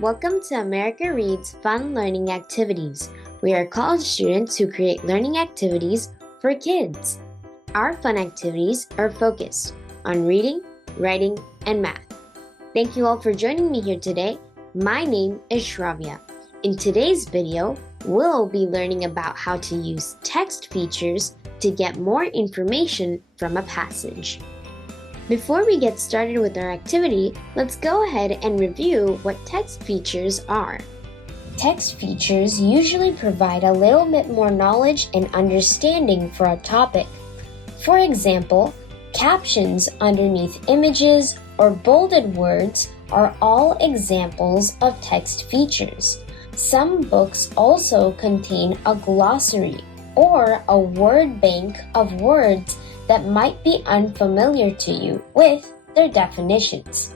Welcome to America Reads Fun Learning Activities. We are college students who create learning activities for kids. Our fun activities are focused on reading, writing, and math. Thank you all for joining me here today. My name is Shravya. In today's video, we'll be learning about how to use text features to get more information from a passage. Before we get started with our activity, let's go ahead and review what text features are. Text features usually provide a little bit more knowledge and understanding for a topic. For example, captions underneath images or bolded words are all examples of text features. Some books also contain a glossary or a word bank of words that might be unfamiliar to you with their definitions.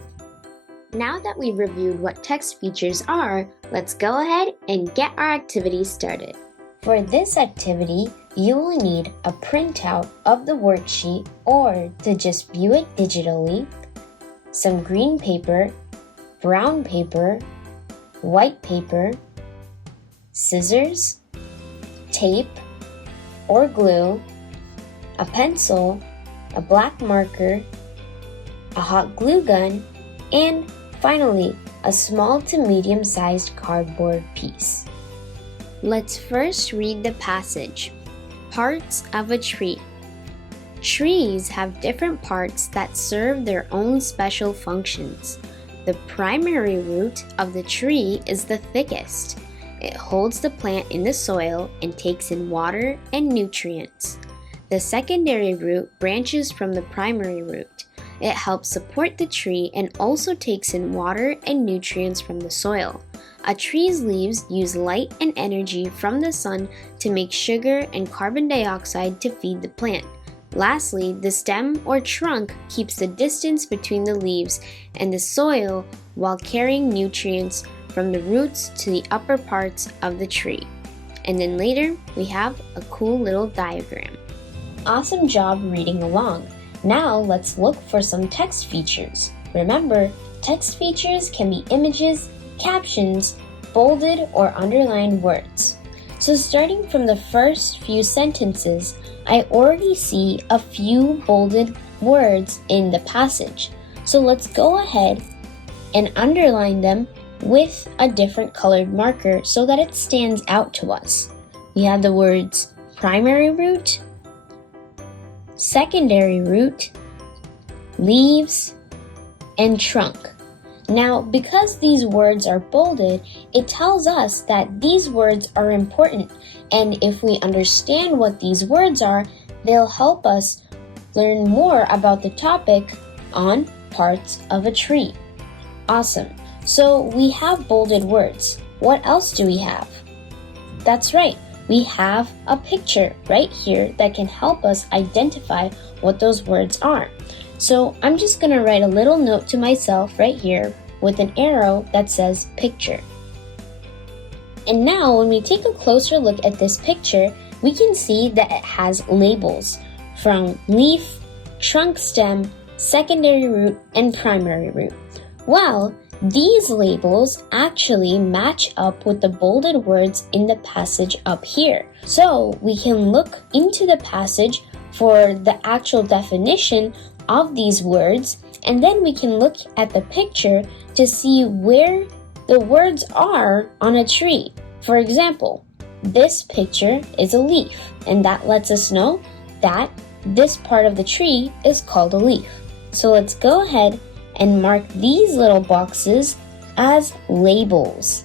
Now that we've reviewed what text features are, let's go ahead and get our activity started. For this activity, you will need a printout of the worksheet or to just view it digitally, some green paper, brown paper, white paper, scissors, tape or glue, a pencil, a black marker, a hot glue gun, and finally, a small to medium-sized cardboard piece. Let's first read the passage. Parts of a tree. Trees have different parts that serve their own special functions. The primary root of the tree is the thickest. It holds the plant in the soil and takes in water and nutrients. The secondary root branches from the primary root. It helps support the tree and also takes in water and nutrients from the soil. A tree's leaves use light and energy from the sun to make sugar and carbon dioxide to feed the plant. Lastly, the stem or trunk keeps the distance between the leaves and the soil while carrying nutrients from the roots to the upper parts of the tree. And then later, we have a cool little diagram. Awesome job reading along. Now let's look for some text features. Remember, text features can be images, captions, bolded or underlined words. So starting from the first few sentences, I already see a few bolded words in the passage. So let's go ahead and underline them with a different colored marker so that it stands out to us. We have the words primary root, secondary root, leaves, and trunk. Now, because these words are bolded, it tells us that these words are important, and if we understand what these words are, they'll help us learn more about the topic on parts of a tree. Awesome. So we have bolded words. What else do we have? That's right. We have a picture right here that can help us identify what those words are. So I'm just going to write a little note to myself right here with an arrow that says picture. And now when we take a closer look at this picture, we can see that it has labels from leaf, trunk stem, secondary root, and primary root. Well, these labels actually match up with the bolded words in the passage up here. So we can look into the passage for the actual definition of these words, and then we can look at the picture to see where the words are on a tree. For example, this picture is a leaf, and that lets us know that this part of the tree is called a leaf. So let's go ahead and mark these little boxes as labels.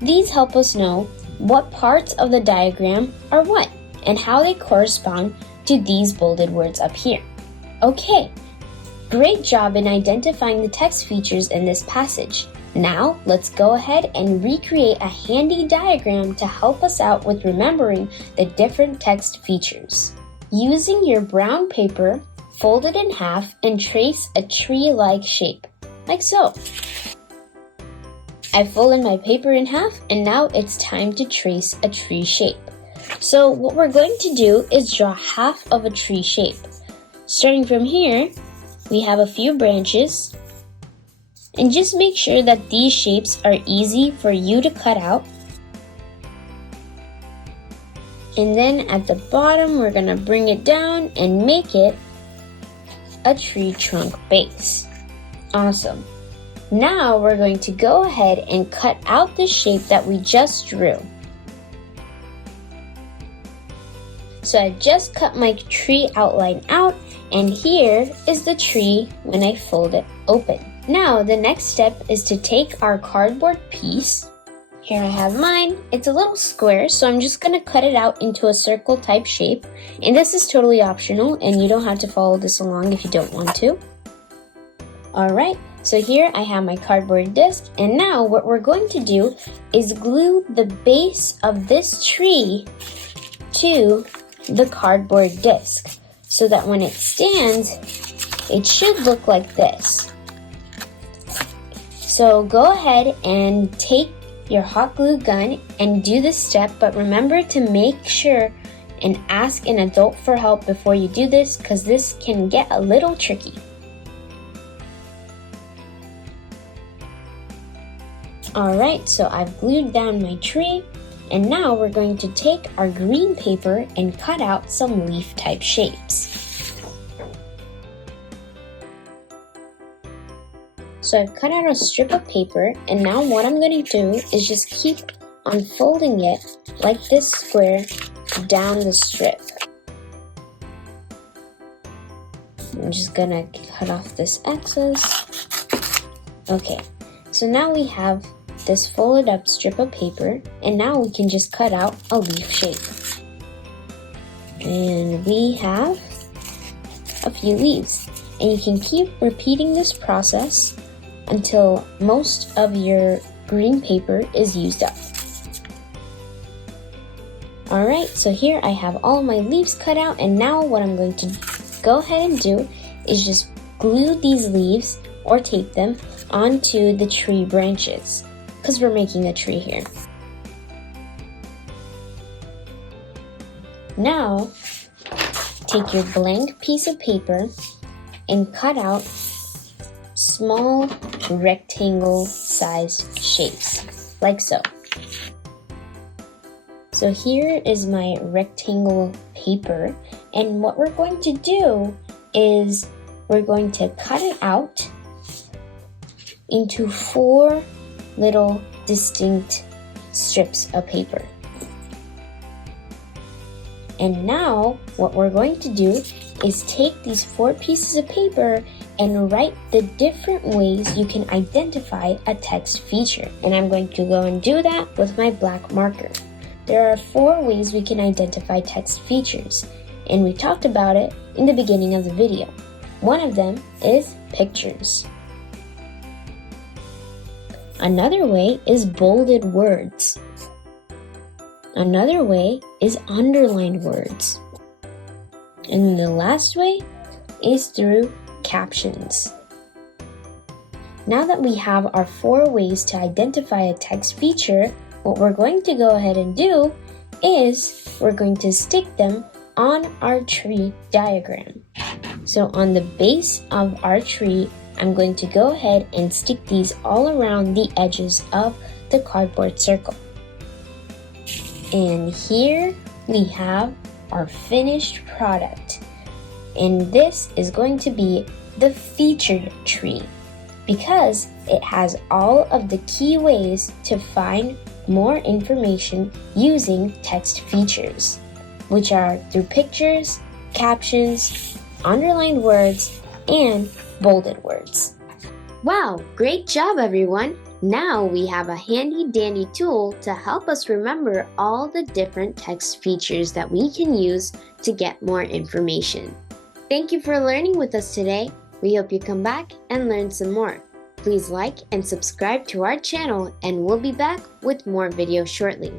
These help us know what parts of the diagram are what and how they correspond to these bolded words up here. Okay, great job in identifying the text features in this passage. Now let's go ahead and recreate a handy diagram to help us out with remembering the different text features. Using your brown paper, fold it in half and trace a tree-like shape, like so. I folded my paper in half and now it's time to trace a tree shape. So what we're going to do is draw half of a tree shape. Starting from here, we have a few branches And just make sure that these shapes are easy for you to cut out. And then at the bottom, we're gonna bring it down and make it a tree trunk base. Awesome. Now we're going to go ahead and cut out the shape that we just drew. So I just cut my tree outline out, and here is the tree when I fold it open. Now the next step is to take our cardboard piece. Here I have mine. It's a little square, so I'm just gonna cut it out into a circle type shape. And this is totally optional, and you don't have to follow this along if you don't want to. Alright, so here I have my cardboard disc, and now what we're going to do is glue the base of this tree to the cardboard disc so that when it stands, it should look like this. So go ahead and take your hot glue gun and do this step, but remember to make sure and ask an adult for help before you do this, because this can get a little tricky. Alright, so I've glued down my tree, and now we're going to take our green paper and cut out some leaf type shapes. So I've cut out a strip of paper, and now what I'm going to do is just keep unfolding it like this square down the strip. I'm just going to cut off this excess. Okay, so now we have this folded up strip of paper, and now we can just cut out a leaf shape. And we have a few leaves, and you can keep repeating this process until most of your green paper is used up. Alright, so here I have all my leaves cut out, and now what I'm going to go ahead and do is just glue these leaves or tape them onto the tree branches, because we're making a tree here. Now, take your blank piece of paper and cut out small rectangle sized shapes, like so. So here is my rectangle paper, and what we're going to do is we're going to cut it out into 4 little distinct strips of paper. And now what we're going to do is take these 4 pieces of paper and write the different ways you can identify a text feature. And I'm going to go and do that with my black marker. There are 4 ways we can identify text features, and we talked about it in the beginning of the video. One of them is pictures. Another way is bolded words. Another way is underlined words. And the last way is through captions. Now that we have our 4 ways to identify a text feature, what we're going to go ahead and do is we're going to stick them on our tree diagram. So on the base of our tree, I'm going to go ahead and stick these all around the edges of the cardboard circle. And here we have our finished product. And this is going to be the featured tree, because it has all of the key ways to find more information using text features, which are through pictures, captions, underlined words, and bolded words. Wow, great job everyone! Now we have a handy dandy tool to help us remember all the different text features that we can use to get more information. Thank you for learning with us today. We hope you come back and learn some more. Please like and subscribe to our channel, and we'll be back with more videos shortly.